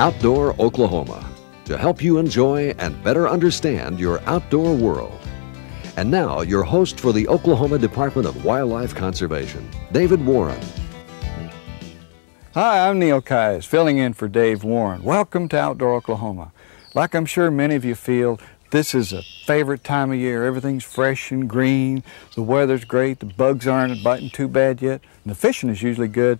Outdoor Oklahoma, to help you enjoy and better understand your outdoor world. And now, your host for the Oklahoma Department of Wildlife Conservation, David Warren. Hi, I'm Neil Kies, filling in for Dave Warren. Welcome to Outdoor Oklahoma. Like I'm sure many of you feel, this is a favorite time of year. Everything's fresh and green, the weather's great, the bugs aren't biting too bad yet, and the fishing is usually good,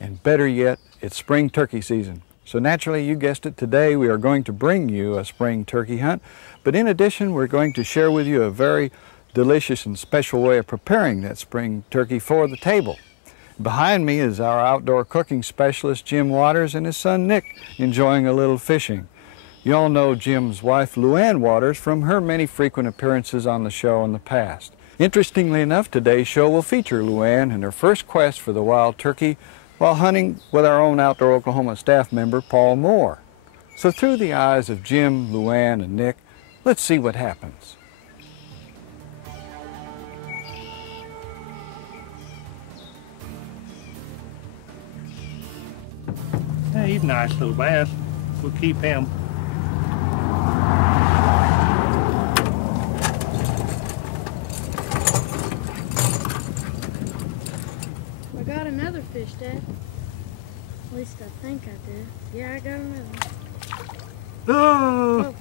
and better yet, it's spring turkey season. So naturally, you guessed it, today we are going to bring you a spring turkey hunt, but in addition, we're going to share with you a very delicious and special way of preparing that spring turkey for the table. Behind me is our outdoor cooking specialist, Jim Waters, and his son, Nick, enjoying a little fishing. You all know Jim's wife, Luann Waters, from her many frequent appearances on the show in the past. Interestingly enough, today's show will feature Luann in her first quest for the wild turkey while hunting with our own Outdoor Oklahoma staff member, Paul Moore. So through the eyes of Jim, Luann, and Nick, let's see what happens. Yeah, he's a nice little bass. We'll keep him. I got another fish, Dad. At least I think I did. Yeah, I got another one. Oh!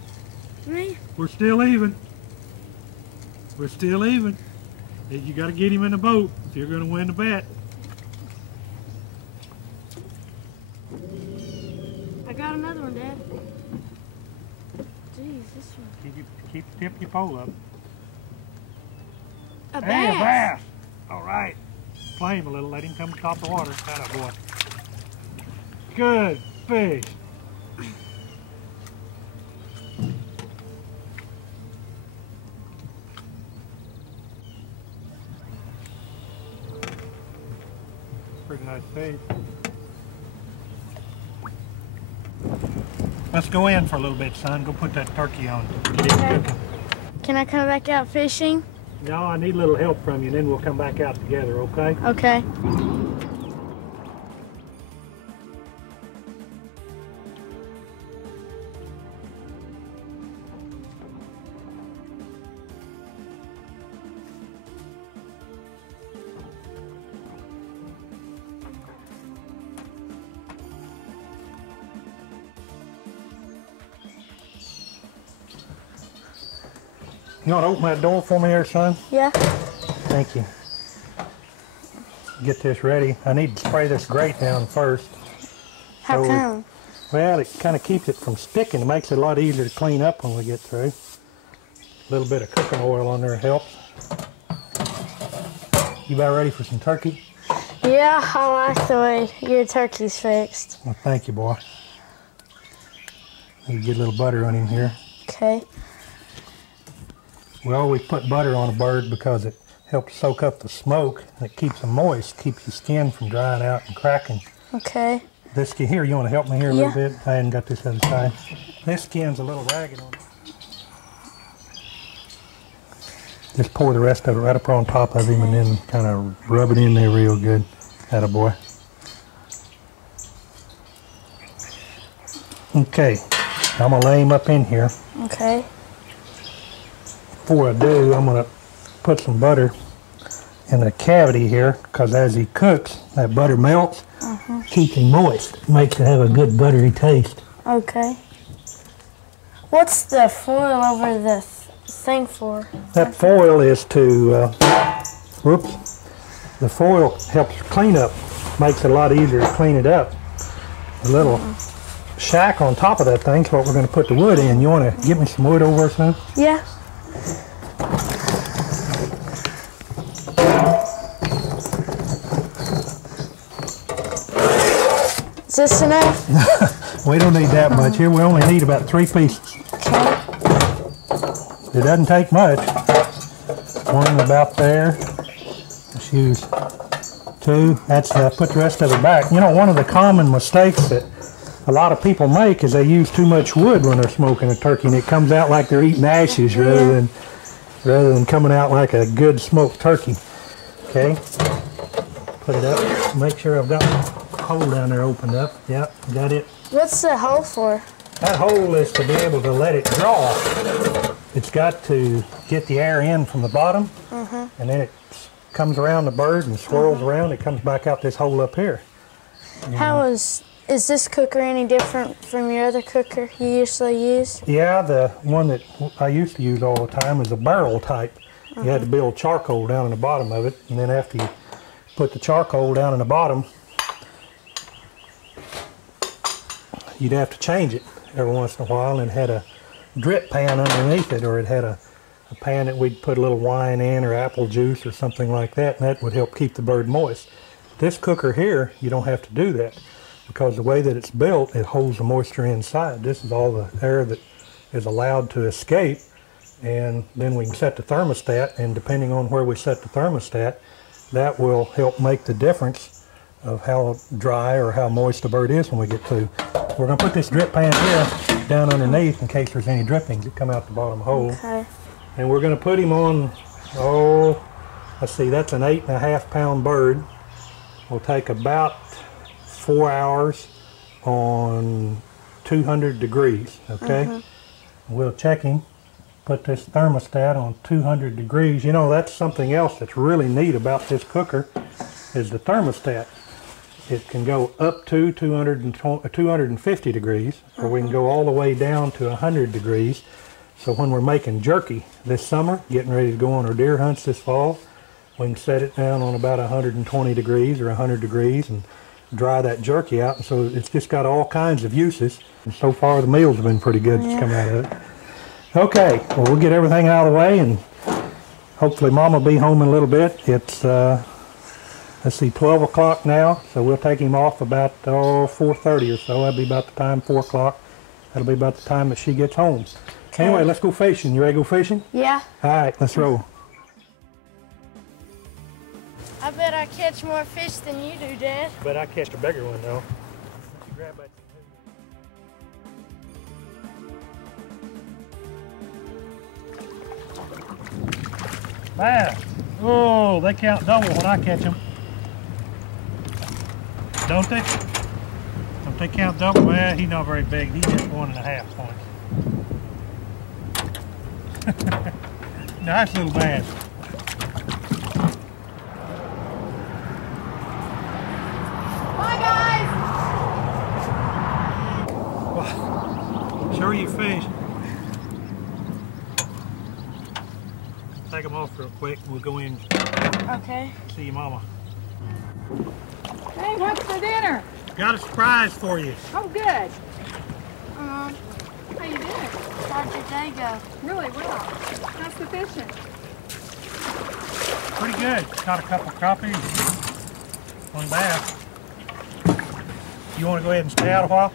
Me? We're still even. We're still even. You got to get him in the boat if you're going to win the bet. I got another one, Dad. Jeez, this one. Keep tip your pole up. A Hey, bass. a bass! All right. Play him a little. Let him come top the water. Atta boy. Good fish. Pretty nice fish. Let's go in for a little bit, son. Go put that turkey on. Get it cooking. Can I come back out fishing? No, I need a little help from you, and then we'll come back out together, okay? Okay. You want to open that door for me here, son? Yeah. Thank you. Get this ready. I need to spray this grate down first. How come? Well, it kind of keeps it from sticking. It makes it a lot easier to clean up when we get through. A little bit of cooking oil on there helps. You about ready for some turkey? Yeah, I like the way your turkey's fixed. Well, thank you, boy. Need to get a little butter on him here. Okay. We always put butter on a bird because it helps soak up the smoke and it keeps them moist, keeps your skin from drying out and cracking. Okay. This skin here, you want to help me here a little bit? I hadn't got this other side. This skin's a little ragged on it. Just pour the rest of it right up on top of him and then kind of rub it in there real good. Atta boy. Okay, I'm gonna lay him up in here. Okay. Before I do, I'm going to put some butter in the cavity here because as he cooks, that butter melts, keeps him moist, makes it have a good buttery taste. Okay. What's the foil over the thing for? That foil is to, whoops, the foil helps clean up, makes it a lot easier to clean it up. A little shack on top of that thing's what we're going to put the wood in. You want to give me some wood over, son? Yeah. Is this enough? We don't need that much here. We only need about 3 pieces. Okay. It doesn't take much. One about there. Let's use 2. That's put the rest of it back. You know, one of the common mistakes that a lot of people make is they use too much wood when they're smoking a turkey, and it comes out like they're eating ashes rather than coming out like a good smoked turkey. Okay. Put it up. Make sure I've got hole down there opened up. Yep, got it. What's the hole for? That hole is to be able to let it draw. It's got to get the air in from the bottom, and then it comes around the bird and swirls around. It comes back out this hole up here. How is this cooker any different from your other cooker you usually use? Yeah, the one that I used to use all the time is a barrel type. You had to build charcoal down in the bottom of it, and then after you put the charcoal down in the bottom, you'd have to change it every once in a while, and it had a drip pan underneath it, or it had a pan that we'd put a little wine in or apple juice or something like that, and that would help keep the bird moist. This cooker here, you don't have to do that, because the way that it's built, it holds the moisture inside. This is all the air that is allowed to escape, and then we can set the thermostat, and depending on where we set the thermostat, that will help make the difference of how dry or how moist the bird is when we get to. We're going to put this drip pan here down underneath in case there's any drippings that come out the bottom hole. Okay. And we're going to put him on, let's see, that's an 8.5 pound bird. Will take about 4 hours on 200 degrees, okay? We'll check him, put this thermostat on 200 degrees. You know, that's something else that's really neat about this cooker is the thermostat. It can go up to 250 degrees, or we can go all the way down to 100 degrees. So when we're making jerky this summer, getting ready to go on our deer hunts this fall, we can set it down on about 120 degrees or 100 degrees and dry that jerky out. And so it's just got all kinds of uses. And so far the meals have been pretty good that's come out of it. Okay, well, we'll get everything out of the way, and hopefully Mom will be home in a little bit. It's, let's see, 12 o'clock now, so we'll take him off about 4:30 or so. That'll be about the time, 4 o'clock. That'll be about the time that she gets home. Okay. Anyway, let's go fishing. You ready to go fishing? Yeah. All right, let's roll. I bet I catch more fish than you do, Dad. But I catch a bigger one, though. Grab that. Man, oh, they count double when I catch them. Don't they? Don't they count double? Well, he's not very big. He's just 1.5 points. Nice little bass. Bye, guys! Wow. Sure you fish. Take them off real quick. We'll go in. Okay. See your mama. Hey, what's for dinner? Got a surprise for you. Oh, good. Mom, How you doing? how'd your day go? Really well. How's the fishing? Pretty good. Caught a couple crappies, one bass. You want to go ahead and stay out a while?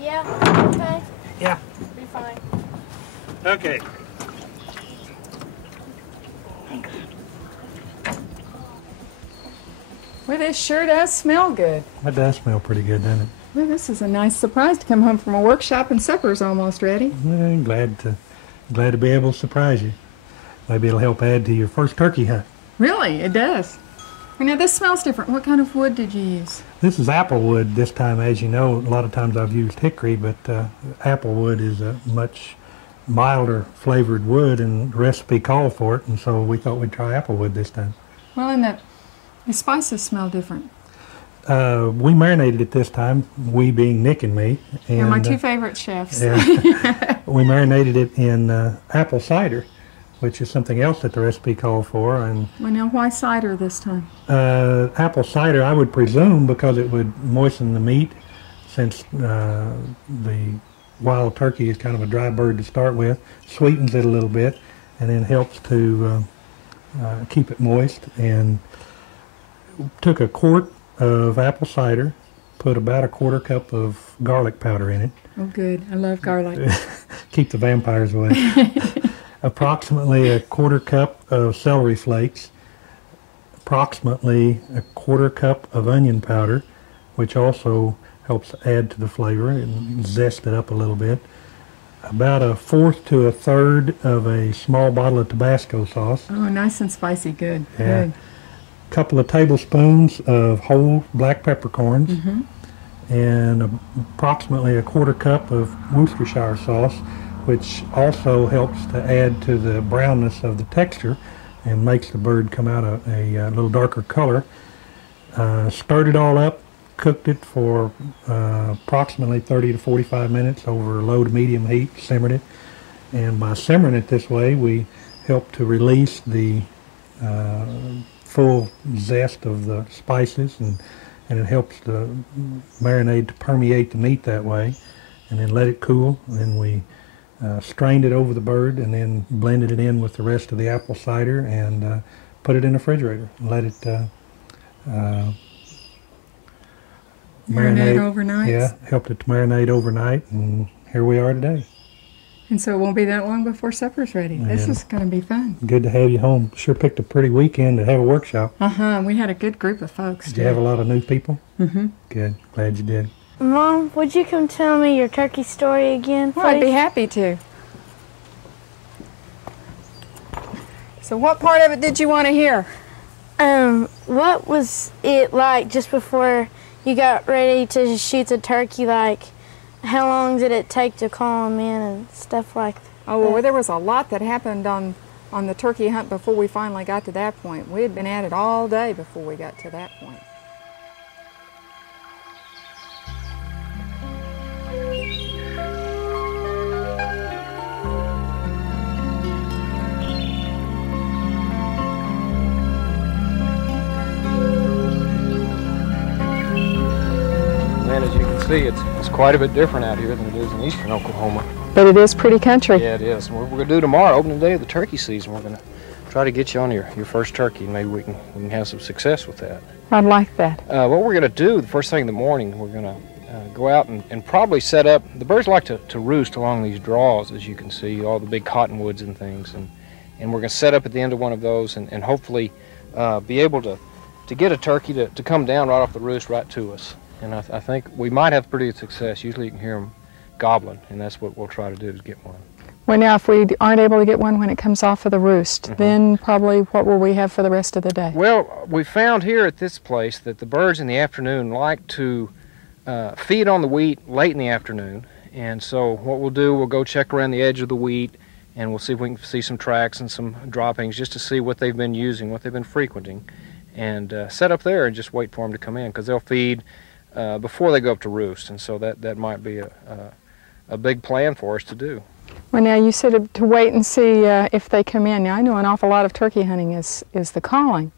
Yeah, okay. Yeah. Be fine. Okay. Well, this sure does smell good. That does smell pretty good, doesn't it? Well, this is a nice surprise to come home from a workshop and supper's almost ready. Well, I'm glad to be able to surprise you. Maybe it'll help add to your first turkey hunt. Really, it does. Now, this smells different. What kind of wood did you use? This is apple wood this time, as you know. A lot of times I've used hickory, but apple wood is a much milder flavored wood, and the recipe called for it, and so we thought we'd try apple wood this time. Well, and the spices smell different. We marinated it this time, we being Nick and me. And, They're my two favorite chefs. Yeah, we marinated it in apple cider, which is something else that the recipe called for. And Well, now, why cider this time? apple cider, I would presume, because it would moisten the meat, since the wild turkey is kind of a dry bird to start with, sweetens it a little bit, and then helps to keep it moist. And took a quart of apple cider, put about a 1/4 cup of garlic powder in it. Oh, good. I love garlic. Keep the vampires away. Approximately a 1/4 cup of celery flakes, approximately a 1/4 cup of onion powder, which also helps add to the flavor and zest it up a little bit. About 1/4 to 1/3 of a small bottle of Tabasco sauce. Oh, nice and spicy. Good. Yeah. Good. couple of tablespoons of whole black peppercorns, and approximately a quarter cup of Worcestershire sauce, which also helps to add to the brownness of the texture and makes the bird come out a little darker color. Stirred it all up, cooked it for approximately 30 to 45 minutes over low to medium heat, simmered it. And by simmering it this way, we help to release the full zest of the spices, and it helps the marinade to permeate the meat that way. And then let it cool, and then we strained it over the bird, and then blended it in with the rest of the apple cider, and put it in the refrigerator and let it Marinate overnight? Yeah, helped it to marinate overnight, and here we are today. And so it won't be that long before supper's ready. This is going to be fun. Good to have you home. Sure picked a pretty weekend to have a workshop. We had a good group of folks. Did you have a lot of new people? Good. Glad you did. Mom, would you come tell me your turkey story again, please? Well, I'd be happy to. So what part of it did you want to hear? What was it like just before you got ready to shoot the turkey? Like, how long did it take to call them in and stuff like that? Oh, well, there was a lot that happened on the turkey hunt before we finally got to that point. We had been at it all day before we got to that point. And as you can see, it's quite a bit different out here than it is in eastern Oklahoma. But it is pretty country. Yeah, it is. What we're going to do tomorrow, opening day of the turkey season, we're going to try to get you on your first turkey, and maybe we can have some success with that. I'd like that. What we're going to do, the first thing in the morning, we're going to go out and probably set up, the birds like to roost along these draws, as you can see, all the big cottonwoods and things, and we're going to set up at the end of one of those and hopefully be able to get a turkey to come down right off the roost right to us. And I think we might have pretty good success. Usually you can hear them gobbling, and that's what we'll try to do, is get one. Well, now, if we aren't able to get one when it comes off of the roost, then probably what will we have for the rest of the day? Well, we found here at this place that the birds in the afternoon like to feed on the wheat late in the afternoon. And so what we'll do, we'll go check around the edge of the wheat, and we'll see if we can see some tracks and some droppings just to see what they've been using, what they've been frequenting, and set up there and just wait for them to come in, because they'll feed before they go up to roost. And so that might be a big plan for us to do. Well, now, you said to wait and see if they come in. Now, I know an awful lot of turkey hunting is the calling.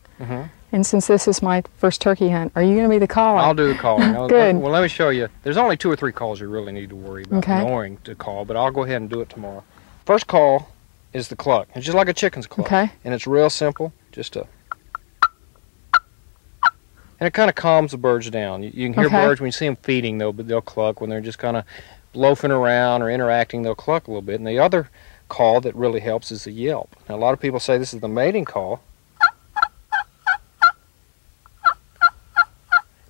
And since this is my first turkey hunt, are you going to be the caller? I'll do the calling. Good. Well, let me show you. There's only 2 or 3 calls you really need to worry about knowing to call, but I'll go ahead and do it tomorrow. First call is the cluck. It's just like a chicken's cluck. Okay. And it's real simple, just a... And it kind of calms the birds down. You can hear birds when you see them feeding, they'll cluck. When they're just kind of loafing around or interacting, they'll cluck a little bit. And the other call that really helps is the yelp. Now, a lot of people say this is the mating call,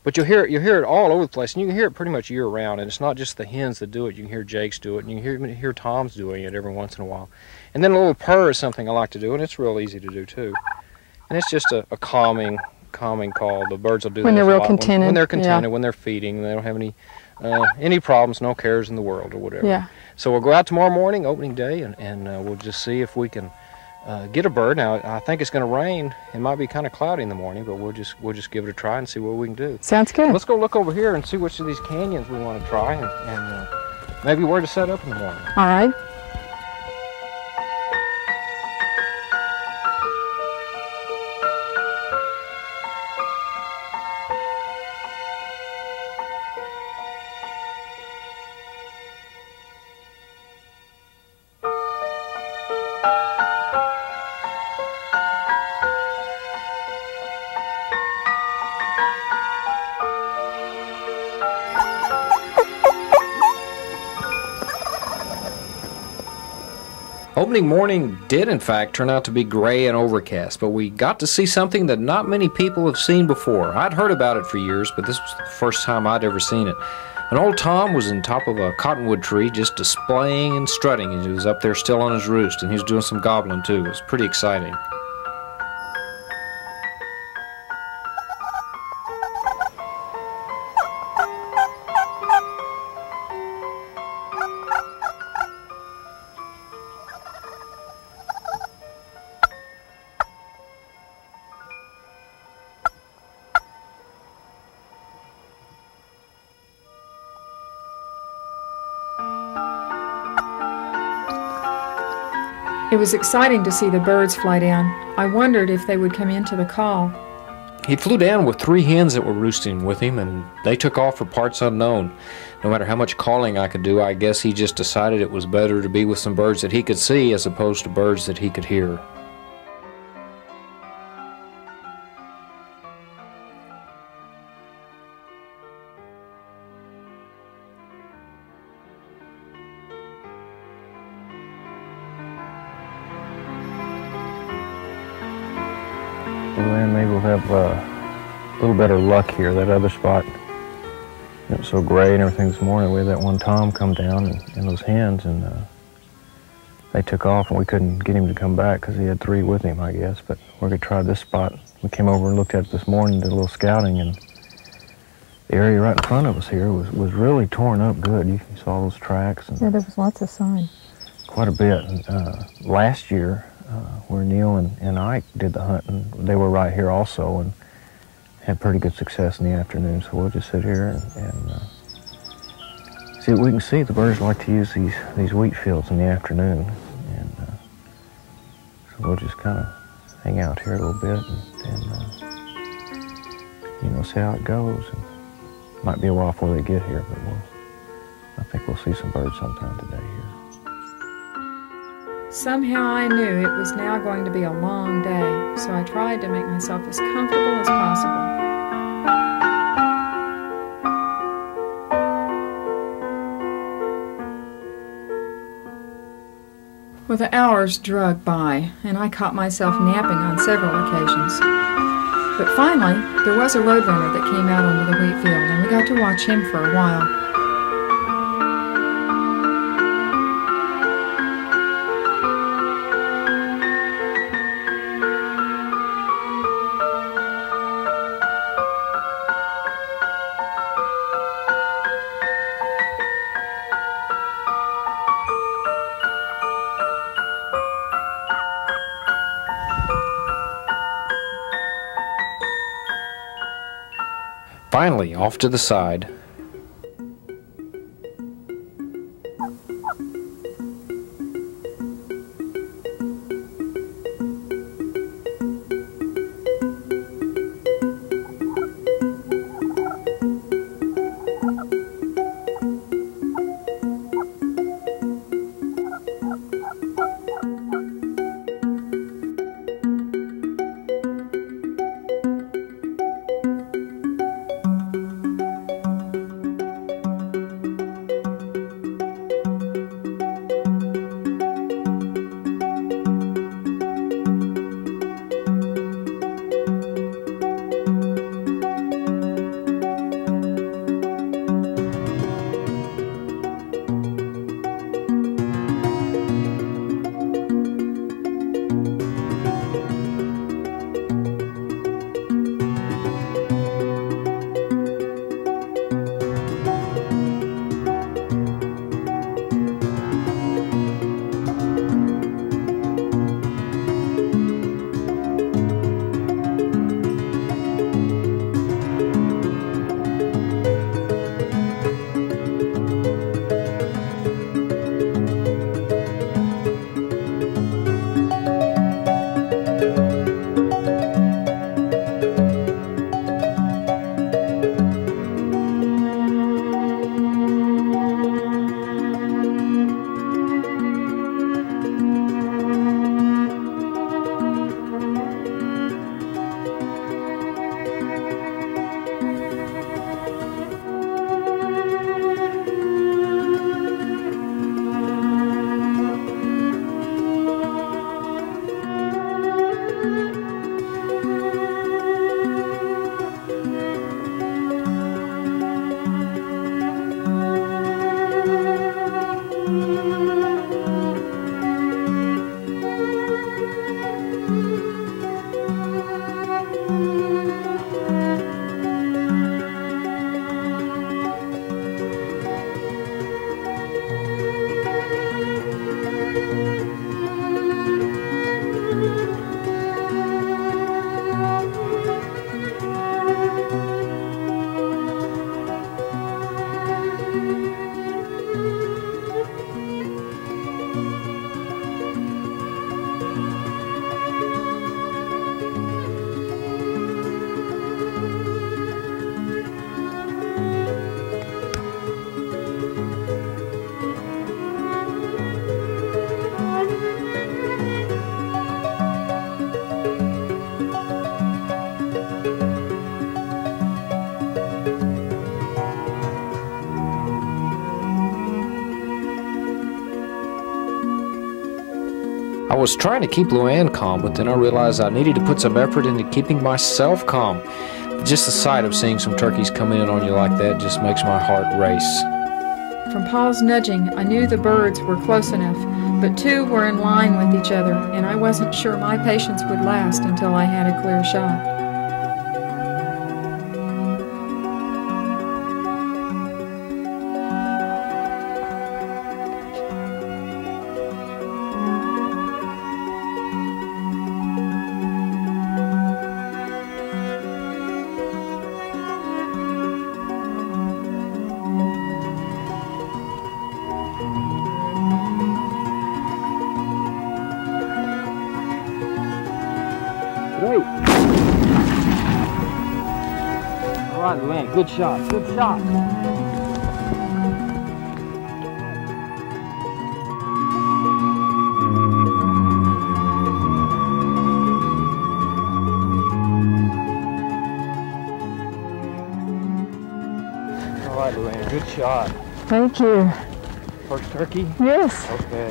but you'll hear it all over the place, and you can hear it pretty much year-round. And it's not just the hens that do it. You can hear jakes do it, and you can hear toms doing it every once in a while. And then a little purr is something I like to do, and it's real easy to do too. And it's just a calming call. The birds will do when this they're real a lot. contented. When they're contented, when they're feeding, they don't have any problems, no cares in the world or whatever. Yeah. So we'll go out tomorrow morning, opening day, and we'll just see if we can get a bird. Now, I think it's going to rain. It might be kind of cloudy in the morning, but we'll just give it a try and see what we can do. Sounds good. Let's go look over here and see which of these canyons we want to try, and maybe where to set up in the morning. All right. Opening morning did, in fact, turn out to be gray and overcast, but we got to see something that not many people have seen before. I'd heard about it for years, but this was the first time I'd ever seen it. An old tom was on top of a cottonwood tree just displaying and strutting, and he was up there still on his roost, and he was doing some gobbling too. It was pretty exciting. It was exciting to see the birds fly down. I wondered if they would come into the call. He flew down with 3 hens that were roosting with him, and they took off for parts unknown. No matter how much calling I could do, I guess he just decided it was better to be with some birds that he could see as opposed to birds that he could hear. Well, maybe we'll have a little better luck here. That other spot, it was so gray and everything this morning. We had that one tom come down and those hens, and they took off, and we couldn't get him to come back because he had 3 with him, I guess. But we're going to try this spot. We came over and looked at it this morning, did a little scouting, and the area right in front of us here was really torn up good. You saw those tracks. And Yeah, there was lots of sign. quite a bit. And, last year, where Neil and Ike did the hunting, they were right here also and had pretty good success in the afternoon. So we'll just sit here and see what we can see. The birds like to use these wheat fields in the afternoon, and so we'll just kind of hang out here a little bit and see how it goes. And might be a while before they get here, but I think we'll see some birds sometime today here. Somehow I knew it was now going to be a long day, so I tried to make myself as comfortable as possible. Well, the hours dragged by, and I caught myself napping on several occasions. But finally, there was a roadrunner that came out onto the wheat field, and we got to watch him for a while. Finally, off to the side. I was trying to keep Luann calm, but then I realized I needed to put some effort into keeping myself calm. Just the sight of seeing some turkeys come in on you like that just makes my heart race. From Paul's nudging, I knew the birds were close enough, but two were in line with each other, and I wasn't sure my patience would last until I had a clear shot. Great. All right, Luann, good shot, good shot. All right, Luann, good shot. Thank you. First turkey? Yes. Okay.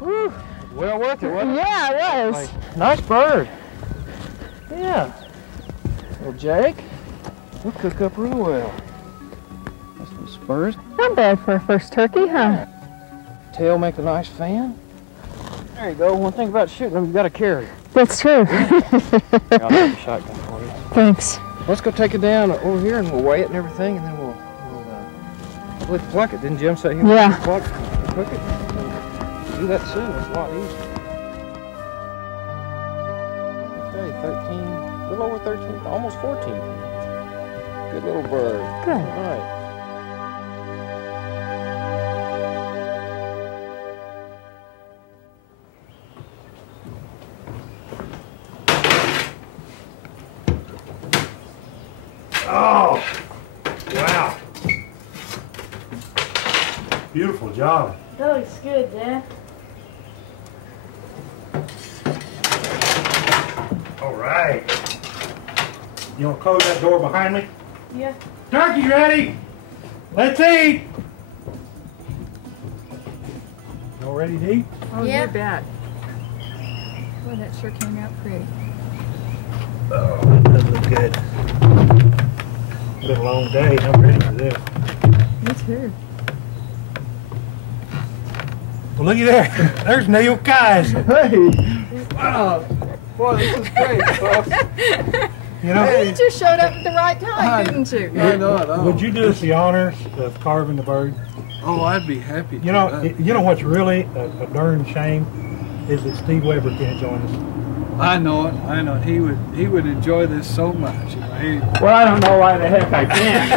Woo. Well worth it, wasn't it? Yeah, it was. Nice bird. Yeah. Well, Jake, we'll cook up real well. That's some spurs. Not bad for a first turkey, huh? Tail make a nice fan. There you go. One thing about shooting them, you got to carry. That's true. I'll take a shotgun for you. Thanks. Let's go take it down over here and we'll weigh it and everything, and then we'll pluck it. Didn't Jim say he Yeah. would pluck and cook it? So do that soon. It's a lot easier. Okay, 13, a little over 13, almost 14. Good little bird. Good. All right. Oh, wow. Beautiful job. That looks good, Dad. All right. You want to close that door behind me? Yeah. Turkey ready? Let's eat. Y'all ready to eat? Oh, Yeah. you bet. Boy, that sure came out pretty. Oh, that does look good. It's been a long day. I'm ready for this. Me too. Well, looky there. There's Neil Kais. Hey! Wow! Boy, this is great, folks. You know, You just showed up at the right time, didn't you? I know it. would you do us the honors of carving the bird? Oh, I'd be happy to. You know what's really a darn shame is that Steve Weber can't join us. I know it. I know it. He would enjoy this so much. You know, Well, I don't know why the heck I can't.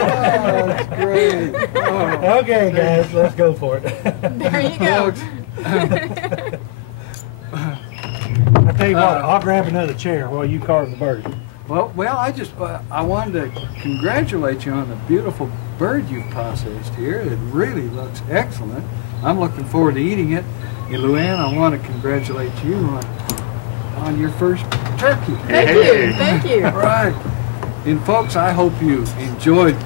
oh, that's great. Oh. Okay, guys, let's go for it. There you go. I tell you what, I'll grab another chair while you carve the bird. Well, I wanted to congratulate you on the beautiful bird you've processed here. It really looks excellent. I'm looking forward to eating it. And Luann, I want to congratulate you on your first turkey. Thank you. Thank you. All right. And folks, I hope you enjoyed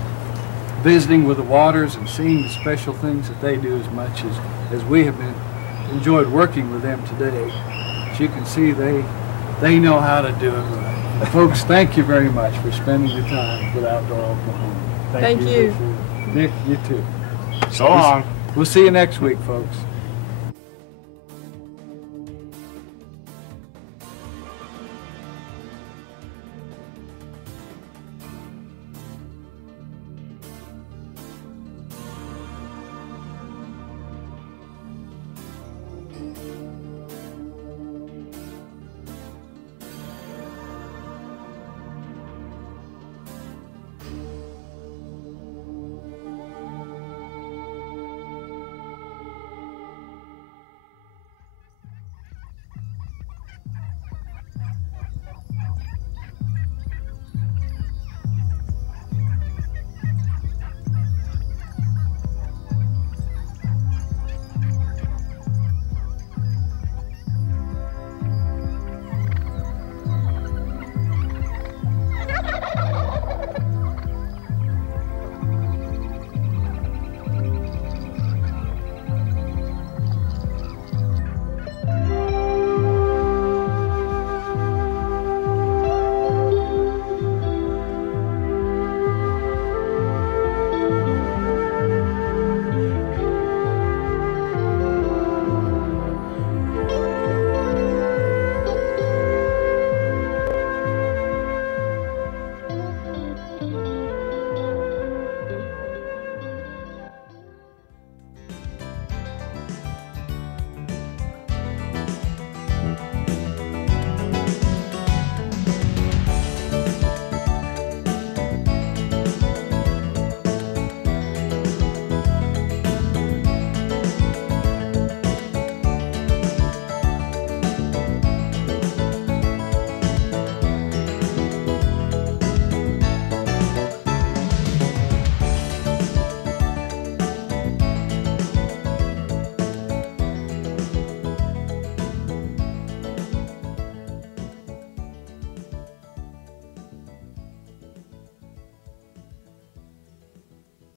visiting with the Waters and seeing the special things that they do as much as we have enjoyed working with them today. As you can see, they know how to do it right. And folks, thank you very much for spending the time with Outdoor Oklahoma. Thank you. Nick, you too. So long. We'll see you next week, folks.